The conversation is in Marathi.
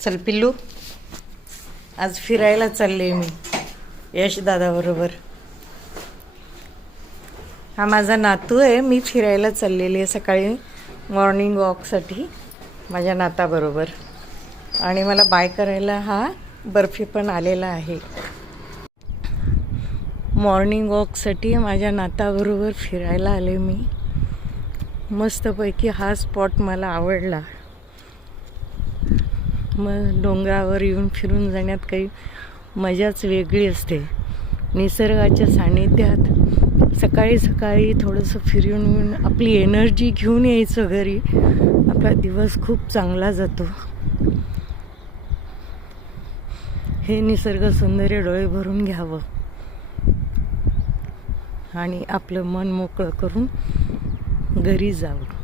चल पिल्लू, आज फिरायला चालले मी यश दादाबरोबर. हा माझा नातू आहे. मी फिरायला चाललेली आहे सकाळी मॉर्निंग वॉकसाठी माझ्या नाताबरोबर. आणि मला बाय करायला हा बर्फी पण आलेला आहे. मॉर्निंग वॉकसाठी माझ्या नाताबरोबर फिरायला आले मी. मस्तपैकी हा स्पॉट मला आवडला. मग डोंगरावर येऊन फिरून जाण्यात काही मजाच वेगळी असते. निसर्गाच्या सानिध्यात सकाळी सकाळी थोडंसं फिरून येऊन आपली एनर्जी घेऊन यायचं घरी. आपला दिवस खूप चांगला जातो. हे निसर्ग सौंदर्य डोळे भरून घ्यावं आणि आपलं मन मोकळं करून घरी जावं.